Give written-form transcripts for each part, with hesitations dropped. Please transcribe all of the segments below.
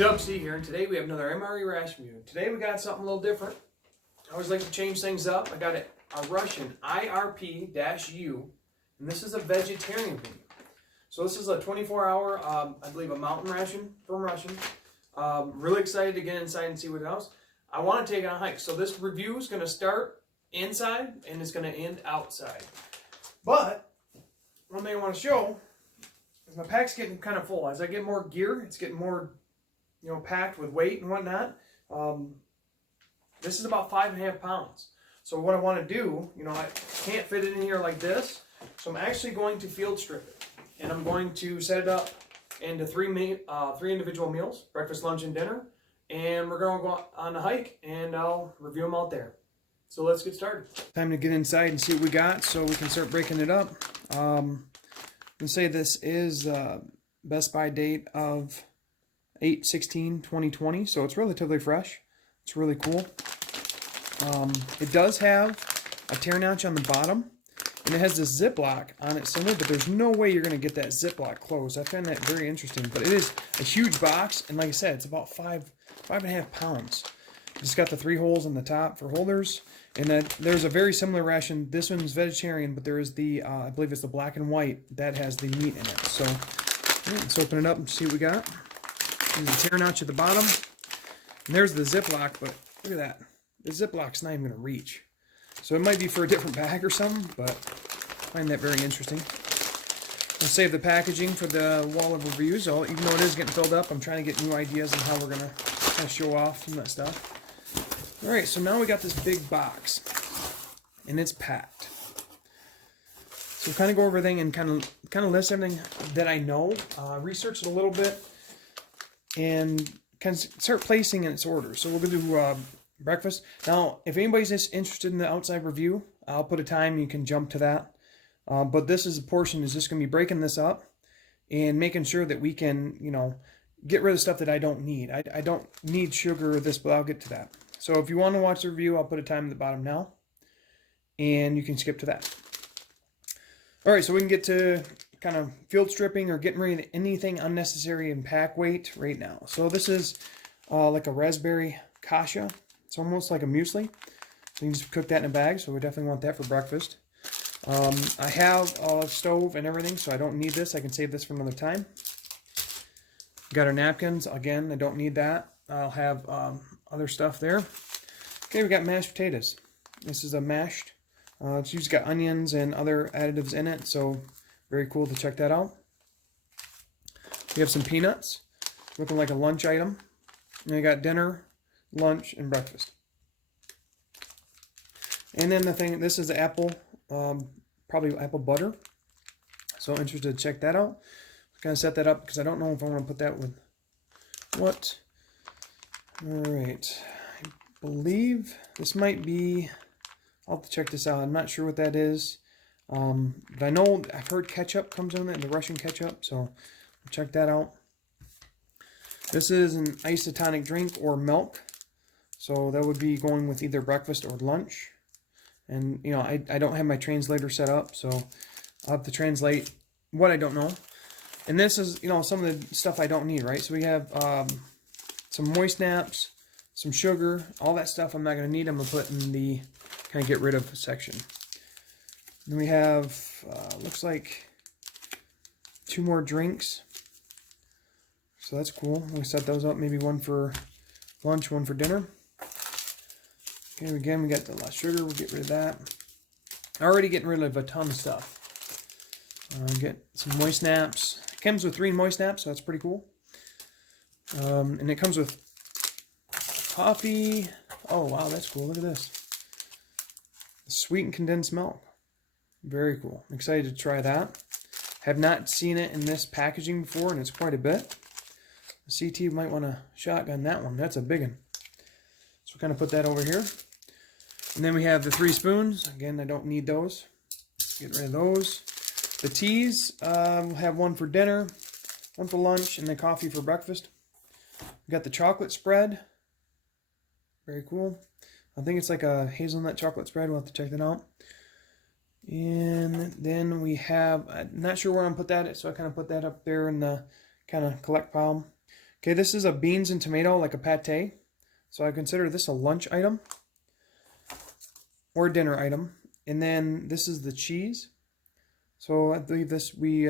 Dubsy here, and today we have another MRE ration review. Today we got something a little different. I always like to change things up. I got a Russian IRP-U, and this is a vegetarian review. So this is a 24-hour, I believe, a mountain ration from Russian. Really excited to get inside and see what else. I want to take it on a hike. So this review is going to start inside and it's going to end outside. But one thing I want to show is my pack's getting kind of full. As I get more gear, it's getting more, packed with weight and whatnot. This is about 5.5 pounds. So what I want to do, I can't fit it in here like this. So I'm actually going to field strip it. And I'm going to set it up into three individual meals, breakfast, lunch, and dinner. And we're going to go on a hike and I'll review them out there. So let's get started. Time to get inside and see what we got so we can start breaking it up. Let's say this is Best By date of 8/16/2020, so it's relatively fresh. It's really cool. It does have a tear notch on the bottom, and it has this Ziploc on it somewhere, but there's no way you're going to get that Ziploc closed. I find that very interesting, but it is a huge box, and like I said, it's about 5.5 pounds. It's got the 3 holes on the top for holders, and then there's a very similar ration. This one's vegetarian, but there is the, I believe it's the black and white that has the meat in it. So let's open it up and see what we got. There's a tear notch at the bottom, and there's the Ziploc, but look at that. The Ziploc's not even going to reach. So it might be for a different bag or something, but I find that very interesting. I'll save the packaging for the wall of reviews. So even though it is getting filled up, I'm trying to get new ideas on how we're going to kind of show off some of that stuff. Alright, so now we got this big box, and it's packed. So we'll kind of go over everything and kind of list everything that I know, research it a little bit, and kind of start placing in its order. So we're going to do breakfast. Now, if anybody's just interested in the outside review, I'll put a time, you can jump to that. But this is a portion is just going to be breaking this up and making sure that we can, get rid of stuff that I don't need. I don't need sugar or this, but I'll get to that. So if you want to watch the review, I'll put a time at the bottom now, and you can skip to that. All right, so we can get to kind of field stripping or getting rid of anything unnecessary in pack weight right now. So this is like a raspberry kasha. It's almost like a muesli. So you can just cook that in a bag, so we definitely want that for breakfast. I have a stove and everything, so I don't need this. I can save this for another time. Got our napkins. Again, I don't need that. I'll have other stuff there. Okay, we got mashed potatoes. This is a mashed. It's usually got onions and other additives in it, so very cool to check that out. We have some peanuts, looking like a lunch item. And we got dinner, lunch, and breakfast. And then the thing, this is the apple, probably apple butter. So interested to check that out. Kind of set that up because I don't know if I want to put that with what. Alright, I believe this might be, I'll have to check this out. I'm not sure what that is. But I know, I've heard ketchup comes in it, the Russian ketchup, so I'll check that out. This is an isotonic drink or milk. So that would be going with either breakfast or lunch. And, I don't have my translator set up, so I'll have to translate what I don't know. And this is, some of the stuff I don't need, right? So we have some moist naps, some sugar, all that stuff I'm not going to need. I'm going to put in the kind of get rid of section. Then we have, looks like 2 more drinks. So that's cool. We set those up, maybe one for lunch, one for dinner. Okay, again, we got the less sugar. We'll get rid of that. Already getting rid of a ton of stuff. Get some moist naps. It comes with 3 moist naps, so that's pretty cool. And it comes with coffee. Oh, wow, that's cool. Look at this. Sweetened condensed milk. Very cool. I'm excited to try that. Have not seen it in this packaging before, and it's quite a bit. The CT might want to shotgun that one. That's a big one. So we'll kind of put that over here. And then we have the 3 spoons. Again, I don't need those. Get rid of those. The teas, we'll have one for dinner, one for lunch, and then coffee for breakfast. We got the chocolate spread. Very cool. I think it's like a hazelnut chocolate spread. We'll have to check that out. And then we have, I'm not sure where I'm going to put that, so I kind of put that up there in the kind of collect pile. Okay, this is a beans and tomato, like a pate. So I consider this a lunch item or dinner item. And then this is the cheese. So I believe this, we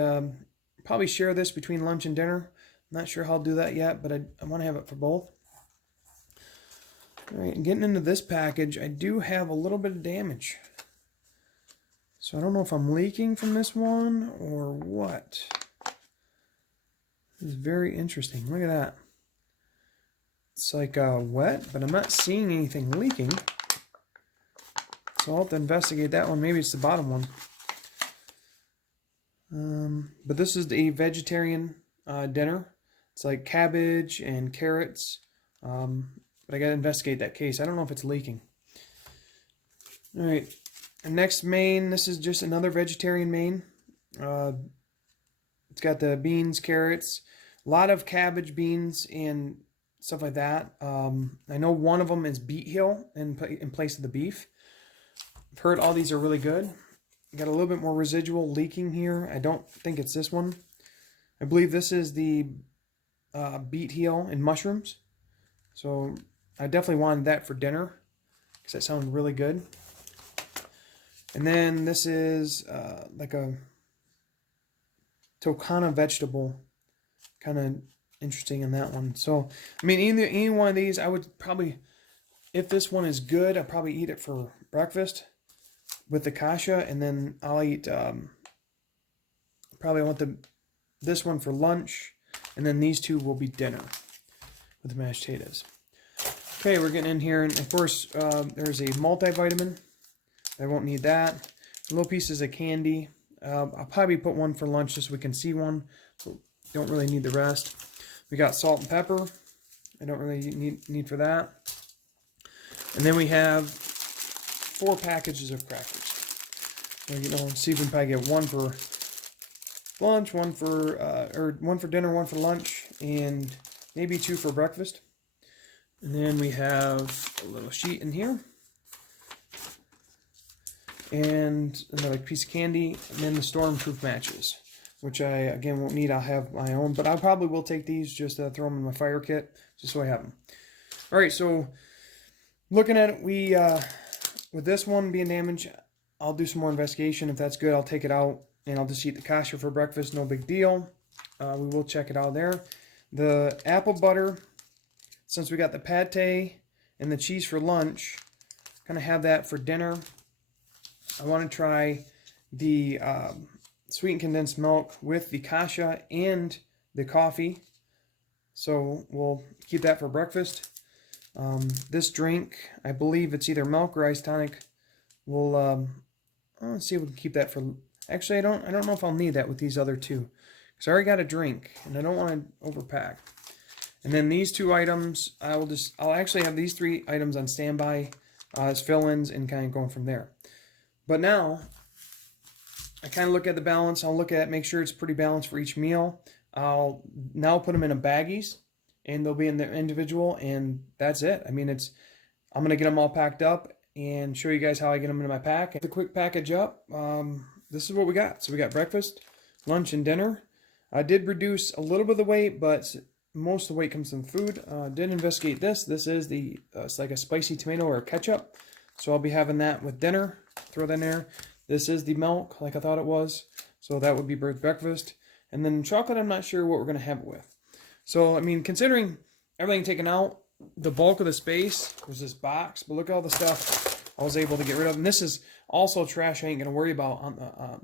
probably share this between lunch and dinner. I'm not sure how I'll do that yet, but I want to have it for both. All right, and getting into this package, I do have a little bit of damage. So I don't know if I'm leaking from this one or what. This is very interesting. Look at that. It's like wet, but I'm not seeing anything leaking. So I'll have to investigate that one. Maybe it's the bottom one. But this is the vegetarian dinner. It's like cabbage and carrots. But I gotta investigate that case. I don't know if it's leaking. All right. Our next main, this is just another vegetarian main. It's got the beans, carrots, a lot of cabbage, beans, and stuff like that. I know one of them is beet heel in place of the beef. I've heard all these are really good. Got a little bit more residual leaking here. I don't think it's this one. I believe this is the beet heel and mushrooms. So I definitely wanted that for dinner because that sounded really good. And then this is like a tocana vegetable, kind of interesting in that one. So, I mean, any one of these, I would probably, if this one is good, I'll probably eat it for breakfast with the kasha, and then I'll eat, probably want this one for lunch, and then these two will be dinner with the mashed potatoes. Okay, we're getting in here, and of course, there's a multivitamin. I won't need that. Little pieces of candy. I'll probably put one for lunch just so we can see one. So don't really need the rest. We got salt and pepper. I don't really need for that. And then we have 4 packages of crackers. So, you know, see if we can probably get one for lunch, one for dinner, one for lunch, and maybe 2 for breakfast. And then we have a little sheet in here. And another piece of candy, and then the Stormproof matches, which I, again, won't need. I'll have my own, but I probably will take these, just throw them in my fire kit, just so I have them. All right, so looking at it, we, with this one being damaged, I'll do some more investigation. If that's good, I'll take it out, and I'll just eat the kasha for breakfast, no big deal. We will check it out there. The apple butter, since we got the pate and the cheese for lunch, kind of have that for dinner. I want to try the sweetened condensed milk with the kasha and the coffee. So we'll keep that for breakfast. This drink, I believe it's either milk or iced tonic. We'll let's see if we can keep that for. Actually, I don't know if I'll need that with these other two, because I already got a drink and I don't want to overpack. And then these 2 items, I'll actually have these 3 items on standby as fill-ins and kind of going from there. But now, I kind of look at the balance. I'll look at make sure it's pretty balanced for each meal. I'll now put them in a baggies, and they'll be in their individual, and that's it. I mean, I'm going to get them all packed up and show you guys how I get them into my pack. The quick package up, this is what we got. So we got breakfast, lunch, and dinner. I did reduce a little bit of the weight, but most of the weight comes from food. Did investigate this. This is it's like a spicy tomato or ketchup. So I'll be having that with dinner. Throw that in there. This is the milk, like I thought it was. So that would be breakfast. And then chocolate, I'm not sure what we're going to have it with. So, I mean, considering everything taken out, the bulk of the space was this box. But look at all the stuff I was able to get rid of. And this is also trash I ain't going to worry about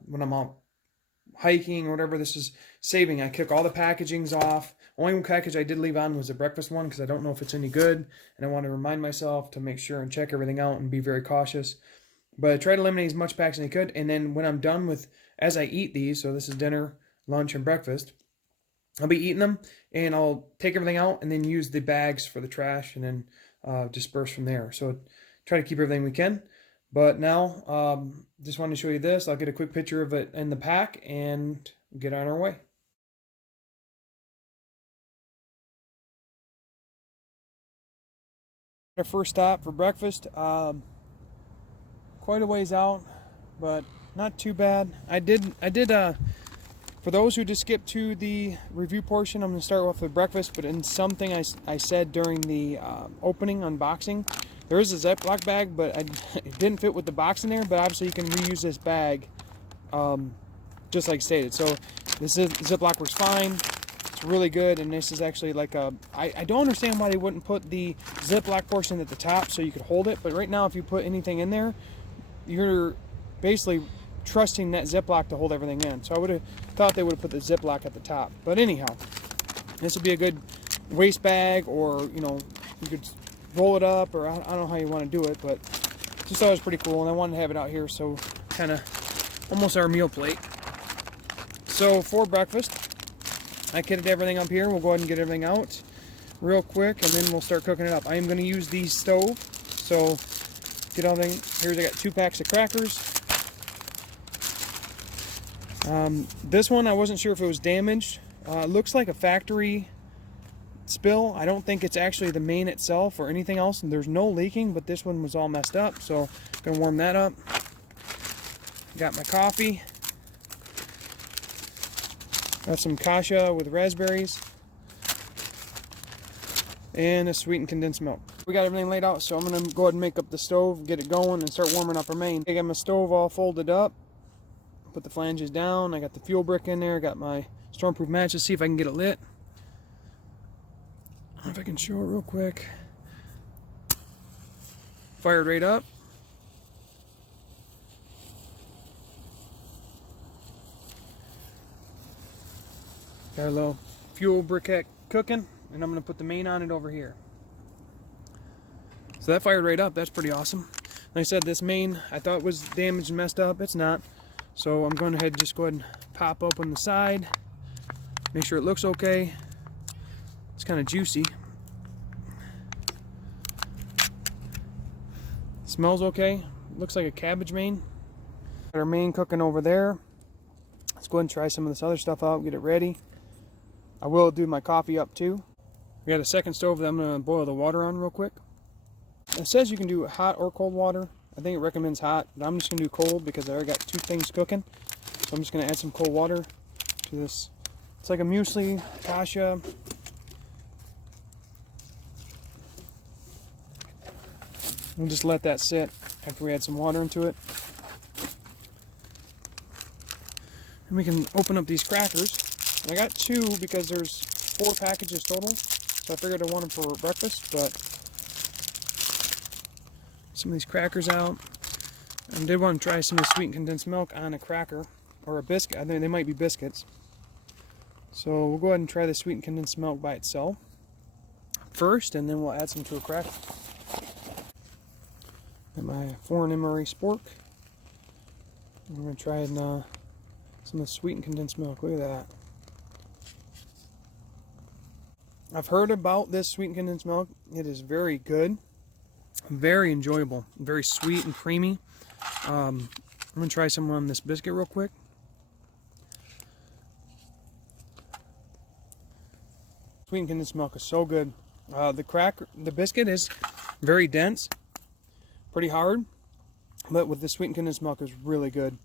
when I'm out hiking or whatever. This is saving. I took all the packagings off. Only one package I did leave on was the breakfast one because I don't know if it's any good. And I want to remind myself to make sure and check everything out and be very cautious. But I tried to eliminate as much packs as I could. And then when I'm done with, as I eat these, so this is dinner, lunch, and breakfast, I'll be eating them. And I'll take everything out and then use the bags for the trash and then disperse from there. So try to keep everything we can. But now, just wanted to show you this. I'll get a quick picture of it in the pack and get on our way. Our first stop for breakfast. Quite a ways out, but not too bad. I did For those who just skipped to the review portion, I'm going to start off with breakfast, but in something I said during the opening unboxing, there is a Ziploc bag, but it didn't fit with the box in there, but obviously you can reuse this bag just like stated. So this Ziploc works fine. It's really good, and this is actually like I don't understand why they wouldn't put the Ziploc portion at the top so you could hold it, but right now if you put anything in there, you're basically trusting that Ziploc to hold everything in. So I would have thought they would have put the Ziploc at the top. But anyhow, this would be a good waste bag, or you know, you could roll it up, or I don't know how you want to do it, but just thought it was pretty cool, and I wanted to have it out here, so kind of almost our meal plate. So for breakfast, I kitted everything up here. We'll go ahead and get everything out real quick, and then we'll start cooking it up. I am going to use the stove, so get everything. Here's, I got 2 packs of crackers. This one I wasn't sure if it was damaged. It looks like a factory spill. I don't think it's actually the main itself or anything else, and there's no leaking, but this one was all messed up, so I'm gonna warm that up. Got my coffee. Got some kasha with raspberries and a sweetened condensed milk. We got everything laid out, so I'm gonna go ahead and make up the stove, get it going, and start warming up our main. I got my stove all folded up. Put the flanges down. I got the fuel brick in there. Got my stormproof matches. See if I can get it lit. If I can show it real quick. Fired right up. Got a little fuel briquette cooking, and I'm going to put the main on it over here. So that fired right up. That's pretty awesome. Like I said, this main I thought was damaged and messed up. It's not. So I'm going to just go ahead and pop open the side, make sure it looks okay. It's kind of juicy. Smells okay. Looks like a cabbage main. Got our main cooking over there. Let's go ahead and try some of this other stuff out, get it ready. I will do my coffee up too. We got a second stove that I'm going to boil the water on real quick. It says you can do hot or cold water. I think it recommends hot, but I'm just going to do cold because I already got 2 things cooking. So I'm just going to add some cold water to this. It's like a muesli, kasha. We'll just let that sit after we add some water into it. And we can open up these crackers. And I got 2 because there's 4 packages total. So I figured I want them for breakfast, but some of these crackers out. I did want to try some of the sweetened condensed milk on a cracker or a biscuit. I think they might be biscuits. So we'll go ahead and try the sweetened condensed milk by itself first, and then we'll add some to a cracker. Got my foreign MRE spork. I'm going to try some of the sweetened condensed milk. Look at that. I've heard about this sweetened condensed milk. It is very good. Very enjoyable, very sweet and creamy. I'm going to try some on this biscuit real quick. Sweetened condensed milk is so good. The biscuit is very dense, pretty hard, but with the sweetened condensed milk is really good.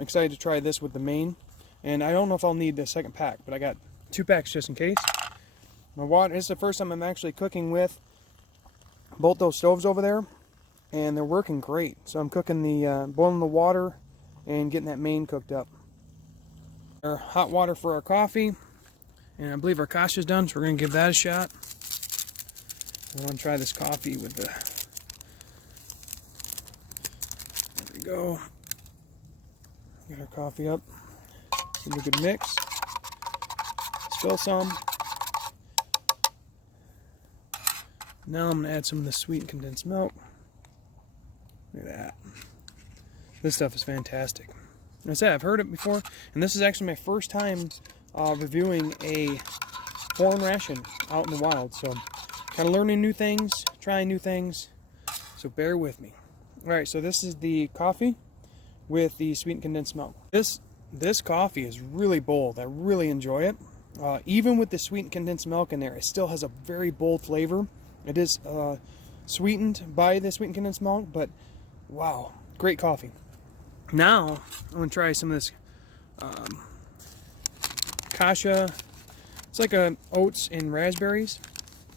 Excited to try this with the main, and I don't know if I'll need the second pack, but I got 2 packs just in case. My water. It's the first time I'm actually cooking with both those stoves over there, and they're working great. So I'm cooking boiling the water and getting that main cooked up. Our hot water for our coffee, and I believe our kasha is done, so we're going to give that a shot. I want to try this coffee with the. There we go. Get our coffee up. Give it a good mix. Spill some. Now I'm going to add some of the sweetened condensed milk. Look at that. This stuff is fantastic. Like I said, I've heard it before, and this is actually my first time reviewing a foreign ration out in the wild. So kind of learning new things, trying new things, so bear with me. Alright, so this is the coffee with the sweetened condensed milk. This coffee is really bold. I really enjoy it. Even with the sweetened condensed milk in there, it still has a very bold flavor. It is sweetened by the sweetened condensed milk, but wow, great coffee. Now I'm going to try some of this kasha. It's like a oats and raspberries.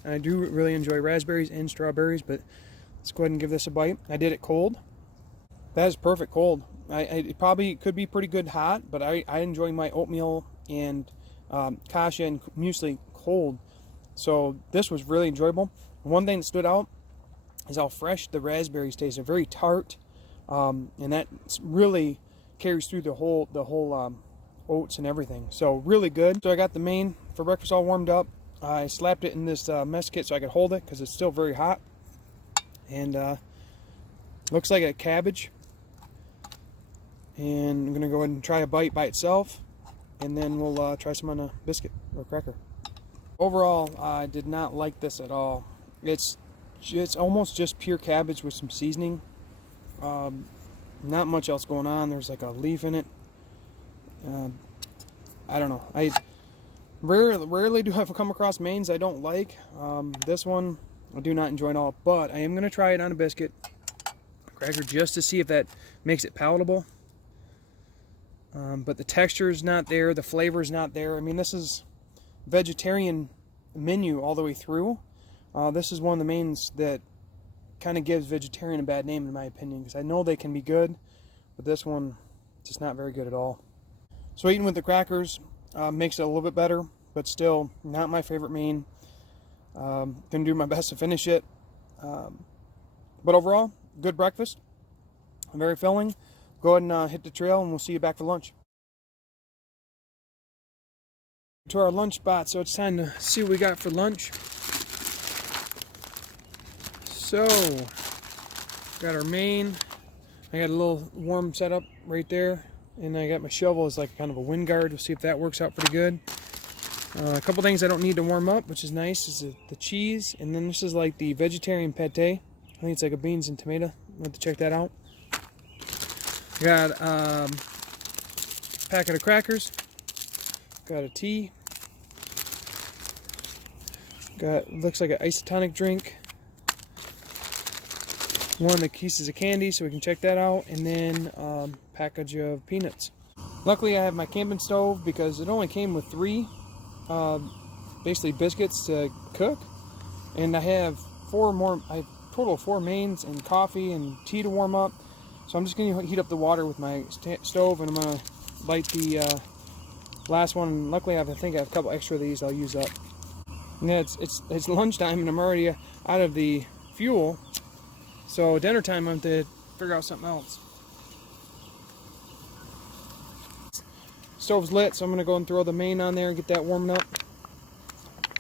I do really enjoy raspberries and strawberries, but let's go ahead and give this a bite. I did it cold. That is perfect cold. It probably could be pretty good hot, but I enjoy my oatmeal and kasha and muesli cold. So this was really enjoyable. One thing that stood out is how fresh the raspberries taste. They're very tart, and that really carries through the whole oats and everything. So really good. So I got the main for breakfast all warmed up. I slapped it in this mess kit so I could hold it because it's still very hot. And looks like a cabbage. And I'm gonna go ahead and try a bite by itself, and then we'll try some on a biscuit or cracker. Overall, I did not like this at all. It's almost just pure cabbage with some seasoning. Not much else going on. There's like a leaf in it. I don't know. I rarely do I come across mains I don't like. This one I do not enjoy at all, but I am going to try it on a biscuit cracker just to see if that makes it palatable. But the texture is not there. The flavor is not there. I mean, this is vegetarian menu all the way through. This is one of the mains that kind of gives vegetarian a bad name in my opinion, because I know they can be good, but this one just not very good at all. So eating with the crackers makes it a little bit better, but still not my favorite main. Gonna do my best to finish it, but overall good breakfast, very filling. Go ahead and hit the trail, and we'll see you back for lunch. To our lunch spot, so it's time to see what we got for lunch. So, got our main. I got a little warm setup right there, and I got my shovel as like kind of a wind guard. We'll see if that works out pretty good. A couple things I don't need to warm up, which is nice, is the cheese, and then this is like the vegetarian pate. I think it's like a beans and tomato. I'll have to check that out. Got a packet of crackers. Got a tea. Got, looks like an isotonic drink. One of the pieces of candy, so we can check that out. And then package of peanuts. Luckily, I have my camping stove because it only came with 3 basically biscuits to cook. And I have 4 more, I have a total of 4 mains and coffee and tea to warm up. So I'm just going to heat up the water with my stove, and I'm going to light the last one. Luckily, I think I have a couple extra of these I'll use up. And yeah, it's lunchtime, and I'm already out of the fuel. So dinner time, I'm going to figure out something else. Stove's lit, so I'm going to go and throw the main on there and get that warming up.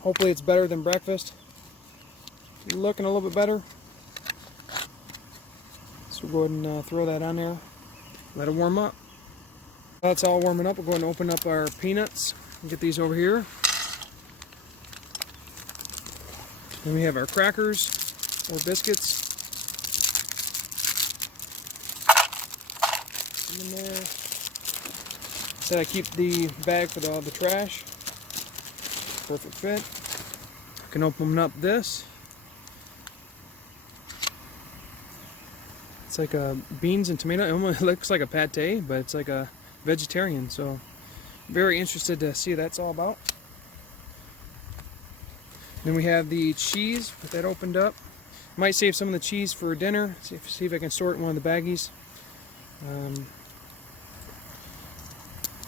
Hopefully it's better than breakfast. Looking a little bit better. So we'll go ahead and throw that on there. Let it warm up. That's all warming up. We'll go ahead and open up our peanuts and get these over here. Then we have our crackers or biscuits. In there. Said I keep the bag for the trash. Perfect fit. I can open up this. It's like a beans and tomato. It almost looks like a pate, but it's like a vegetarian. So very interested to see what that's all about. Then we have the cheese with that opened up. Might save some of the cheese for dinner. See if I can store it in one of the baggies.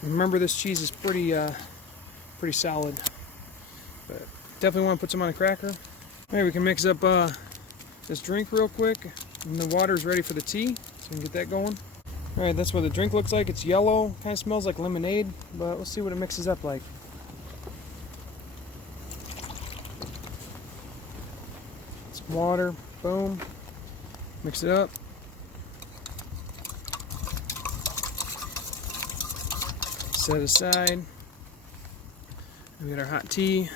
Remember, this cheese is pretty solid, but definitely want to put some on a cracker. Alright, we can mix up this drink real quick, and the water's ready for the tea, so we can get that going. Alright, that's what the drink looks like. It's yellow, kind of smells like lemonade, but let's see what it mixes up like. Some water, boom, mix it up. Set aside. We got our hot tea.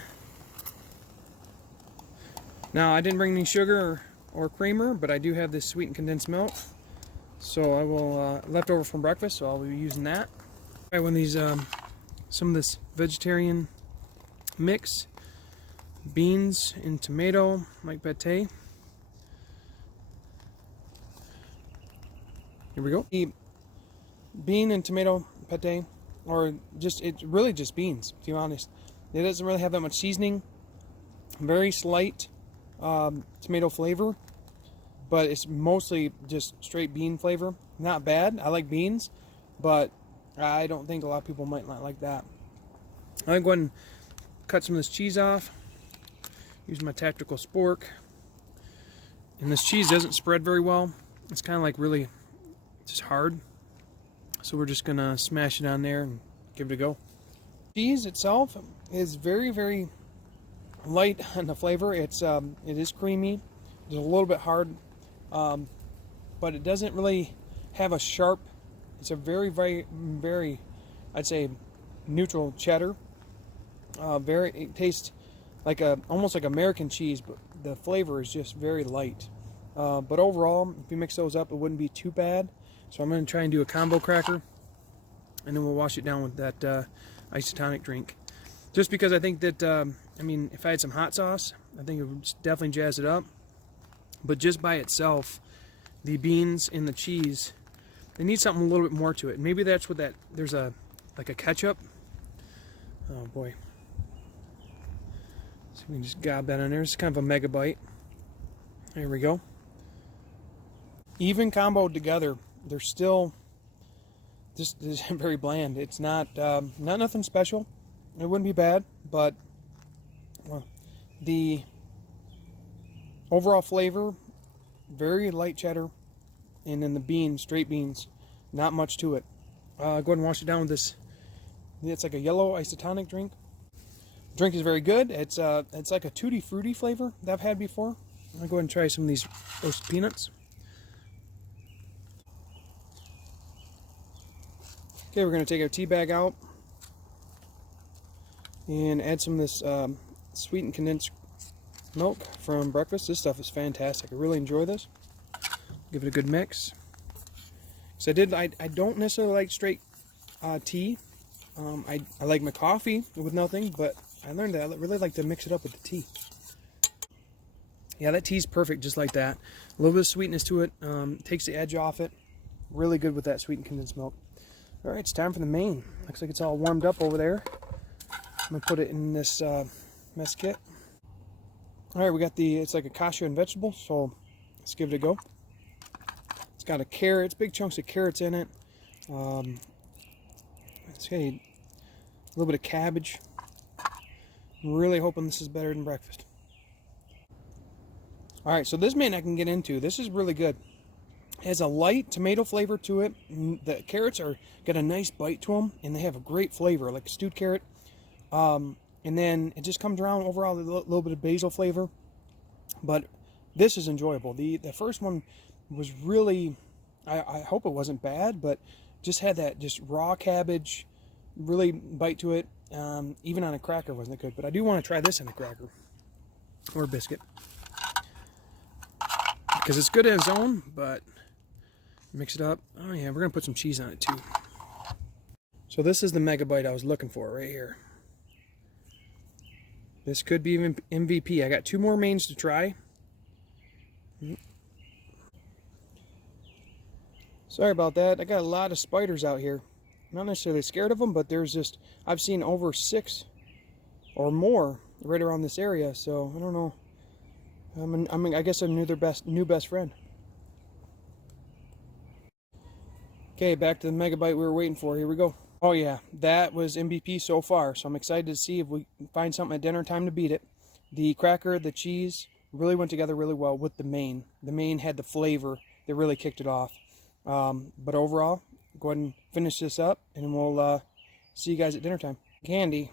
Now, I didn't bring any sugar or creamer, but I do have this sweetened condensed milk. So I will left over from breakfast, so I'll be using that. All right, when these some of this vegetarian mix, beans and tomato, like pate. Here we go. The bean and tomato pate or just, it's really just beans, to be honest. It doesn't really have that much seasoning. Very slight tomato flavor, but it's mostly just straight bean flavor. Not bad. I like beans, but I don't think a lot of people might not like that. I'm going to go ahead and cut some of this cheese off. Use my tactical spork. And this cheese doesn't spread very well. It's kind of like really just hard. So we're just going to smash it on there and give it a go. Cheese itself is very, very light on the flavor. It is creamy. It's a little bit hard, but it doesn't really have a sharp. It's a very, very, very, I'd say, neutral cheddar. It tastes like almost like American cheese, but the flavor is just very light. But overall, if you mix those up, it wouldn't be too bad. So I'm going to try and do a combo cracker, and then we'll wash it down with that isotonic drink. Just because I think that, I mean, if I had some hot sauce, I think it would definitely jazz it up. But just by itself, the beans and the cheese, they need something a little bit more to it. Maybe that's what there's like a ketchup. Oh boy. So we can just gob that in there. It's kind of a mega bite. There we go. Even comboed together, they're still just very bland. It's not nothing special. It wouldn't be bad, but the overall flavor, very light cheddar, and then the beans, straight beans, not much to it. Go ahead and wash it down with this. It's like a yellow isotonic drink. The drink is very good. It's like a tutti frutti flavor that I've had before. I'll go ahead and try some of these roasted peanuts. Okay, we're going to take our tea bag out and add some of this sweetened condensed milk from breakfast. This stuff is fantastic. I really enjoy this. Give it a good mix. So I don't necessarily like straight tea. I like my coffee with nothing, but I learned that I really like to mix it up with the tea. Yeah, that tea's perfect just like that. A little bit of sweetness to it. Takes the edge off it. Really good with that sweetened condensed milk. All right, it's time for the main. Looks like it's all warmed up over there. I'm gonna put it in this mess kit. All right, we got it's like a kasha and vegetable, so let's give it a go. It's got carrots, big chunks of carrots in it. Let's see, a little bit of cabbage. I'm really hoping this is better than breakfast. All right, so this main I can get into. This is really good. It has a light tomato flavor to it. The carrots got a nice bite to them, and they have a great flavor, like stewed carrot. And then it just comes around overall a little bit of basil flavor. But this is enjoyable. The first one was really, I hope it wasn't bad, but just had that just raw cabbage, really bite to it. Even on a cracker wasn't good. But I do want to try this on a cracker or a biscuit, because it's good on its own, but mix it up. Oh yeah, we're gonna put some cheese on it too. So this is the mega bite I was looking for right here. This could be MVP. I got 2 more mains to try. Sorry about that. I got a lot of spiders out here. I'm not necessarily scared of them, but there's just, I've seen over 6 or more right around this area, so I don't know. I guess I'm their new best friend. Okay, back to the mega bite we were waiting for. Here we go. Oh yeah, that was MVP so far, so I'm excited to see if we can find something at dinner time to beat it. The cracker, the cheese really went together really well with the main. The main had the flavor that really kicked it off. But overall, go ahead and finish this up, and we'll see you guys at dinner time. Candy,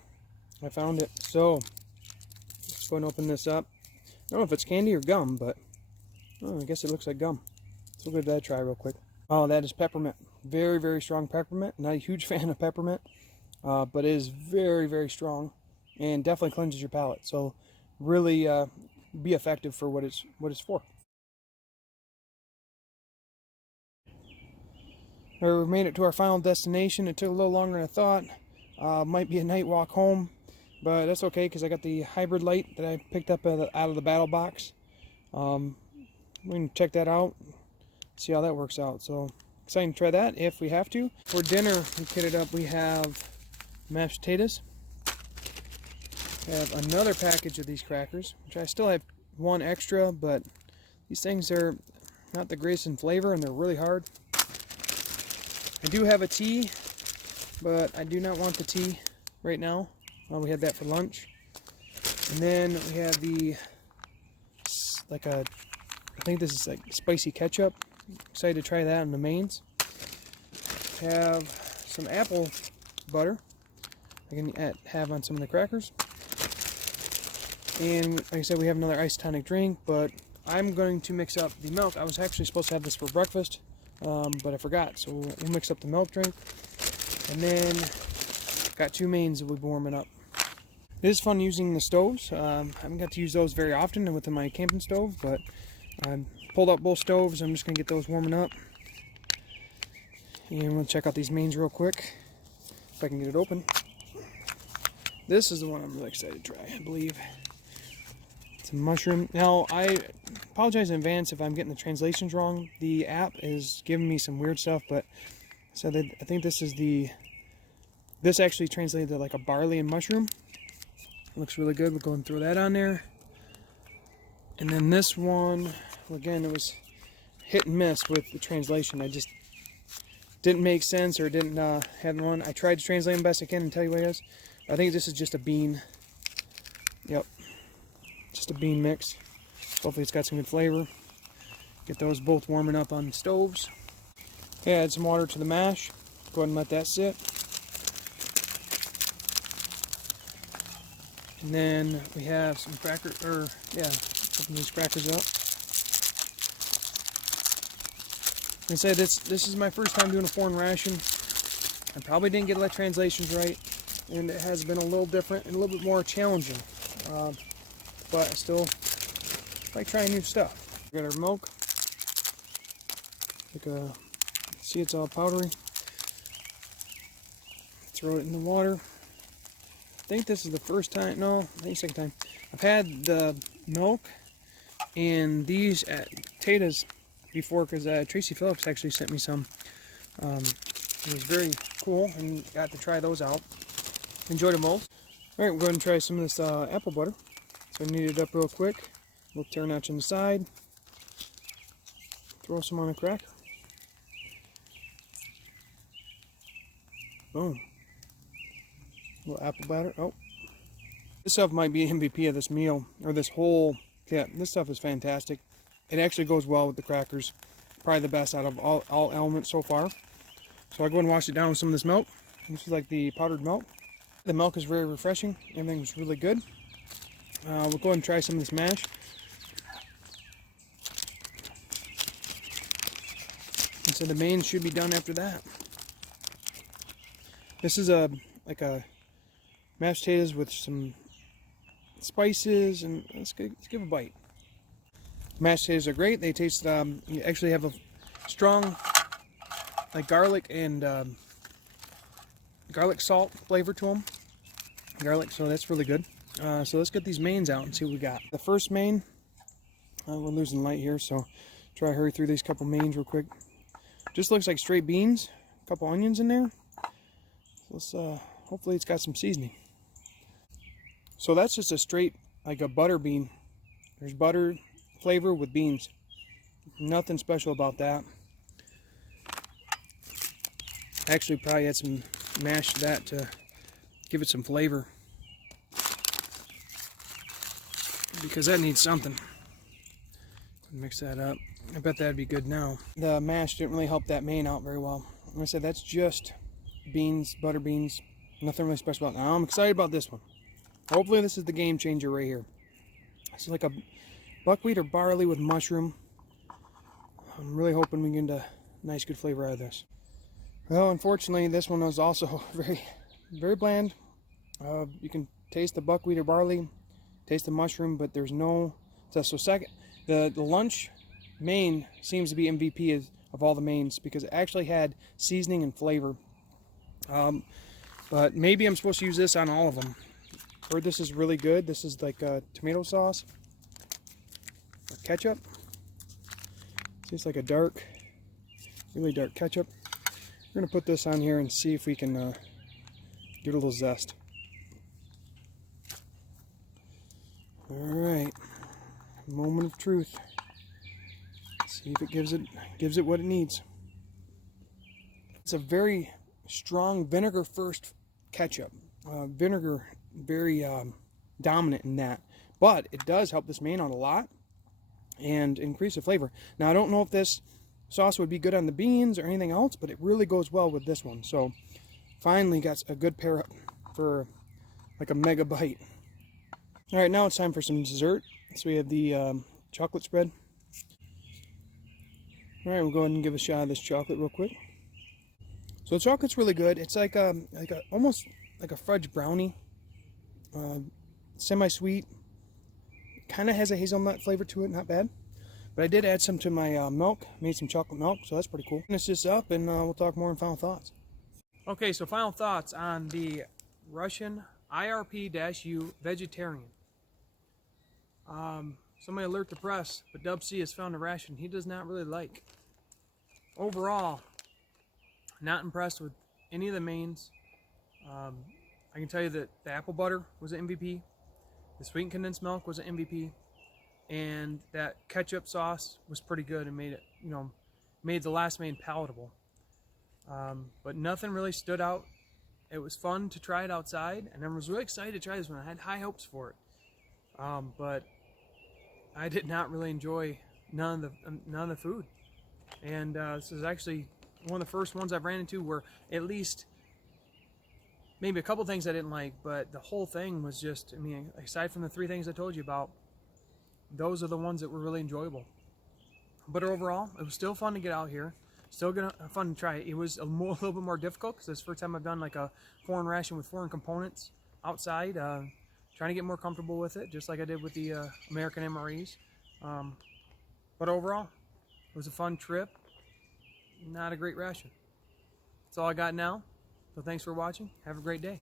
I found it. So let's go and open this up. I don't know if it's candy or gum, but I guess it looks like gum. So we'll give that a try real quick. Oh, that is peppermint. Very, very strong peppermint. Not a huge fan of peppermint, but it is very, very strong and definitely cleanses your palate. So really be effective for what it's for. We made it to our final destination. It took a little longer than I thought. Might be a night walk home, but that's okay because I got the hybrid light that I picked up out of the battle box. We can check that out, see how that works out. So excited to try that if we have to. For dinner, we kitted up. We have mashed potatoes. We have another package of these crackers, which I still have one extra, but these things are not the greatest in flavor and they're really hard. I do have a tea, but I do not want the tea right now. We had that for lunch. And then we have the, I think this is like spicy ketchup. Excited to try that in the mains. Have some apple butter I can have on some of the crackers. And like I said, we have another iced tonic drink, but I'm going to mix up the milk. I was actually supposed to have this for breakfast, but I forgot, so we'll mix up the milk drink. And then got 2 mains that we'll be warming up. It is fun using the stoves. I haven't got to use those very often with my camping stove, but I pulled up both stoves. I'm just going to get those warming up. And we'll check out these mains real quick, if I can get it open. This is the one I'm really excited to try, I believe. It's a mushroom. Now, I apologize in advance if I'm getting the translations wrong. The app is giving me some weird stuff, but so I think this is this actually translated to like a barley and mushroom. Looks really good. We'll go and throw that on there. And then this one, again, it was hit and miss with the translation. I just didn't make sense or didn't have one. I tried to translate them best I can and tell you what it is. I think this is just a bean. Yep. Just a bean mix. Hopefully it's got some good flavor. Get those both warming up on the stoves. Okay, add some water to the mash. Go ahead and let that sit. And then we have some crackers, open these crackers up. Like I said, this is my first time doing a foreign ration. I probably didn't get all the translations right, and it has been a little different and a little bit more challenging. But I still like trying new stuff. We got our milk. See, it's all powdery. Throw it in the water. I think this is the first time, no, I think second time. I've had the milk and these potatoes before because Tracy Phillips actually sent me some. It was very cool and got to try those out. Enjoyed them both. Alright, we're going to try some of this apple butter. So I knead it up real quick. We'll tear a notch on the side. Throw some on a cracker. Boom. A little apple batter. Oh. This stuff might be MVP of this meal, or this whole kit. This stuff is fantastic. It actually goes well with the crackers. Probably the best out of all elements so far. So I'll go and wash it down with some of this milk. This is like the powdered milk. The milk is very refreshing. Everything's really good. We'll go ahead and try some of this mash. And so the main should be done after that. This is like a mashed potatoes with some spices, and let's give a bite. Mashed potatoes are great. They taste, you actually have a strong like garlic and garlic salt flavor to them. Garlic, so that's really good. So let's get these mains out and see what we got. The first main, we're losing light here, so try to hurry through these couple mains real quick. Just looks like straight beans, a couple onions in there. Let's hopefully it's got some seasoning. So that's just a straight, like a butter bean. There's butter flavor with beans. Nothing special about that. Actually probably had some mash to that to give it some flavor, because that needs something. Mix that up. I bet that'd be good now. The mash didn't really help that main out very well. Like I said, that's just beans, butter beans. Nothing really special about it. Now I'm excited about this one. Hopefully this is the game changer right here. It's like a buckwheat or barley with mushroom. I'm really hoping we get a nice good flavor out of this. Well, unfortunately this one was also very bland. You can taste the buckwheat or barley, taste the mushroom, but there's no. So second, the lunch main seems to be MVP of all the mains because it actually had seasoning and flavor. But maybe I'm supposed to use this on all of them. Heard this is really good. This is like tomato sauce or ketchup. It's like a dark really dark ketchup. We're going to put this on here and see if we can give it a little zest. Alright, moment of truth. See if it gives it what it needs. It's a very strong vinegar first ketchup. Vinegar very dominant in that, but it does help this main out a lot and increase the flavor. Now I don't know if this sauce would be good on the beans or anything else, but it really goes well with this one. So finally got a good pair up for like a mega bite. All right, now it's time for some dessert. So we have the chocolate spread. All right, we'll go ahead and give a shot of this chocolate real quick. So the chocolate's really good. It's like almost like a fudge brownie, semi-sweet. Kind of has a hazelnut flavor to it, not bad. But I did add some to my milk, made some chocolate milk, so that's pretty cool. Finish this up and we'll talk more in final thoughts. Okay, so final thoughts on the Russian IRP-U Vegetarian. Somebody alert the press, but Dub C has found a ration he does not really like. Overall, not impressed with any of the mains. I can tell you that the apple butter was an MVP, the sweetened condensed milk was an MVP, and that ketchup sauce was pretty good and made it, made the last main palatable. But nothing really stood out. It was fun to try it outside, and I was really excited to try this one. I had high hopes for it, but I did not really enjoy none of the food. And this is actually one of the first ones I've ran into where at least maybe a couple things I didn't like, but the whole thing was just, I mean, aside from the three things I told you about, those are the ones that were really enjoyable. But overall, it was still fun to get out here. Still fun to try it. It was a little bit more difficult because it's the first time I've done like a foreign ration with foreign components outside. Trying to get more comfortable with it, just like I did with the American MREs. But overall, it was a fun trip. Not a great ration. That's all I got now. So thanks for watching. Have a great day.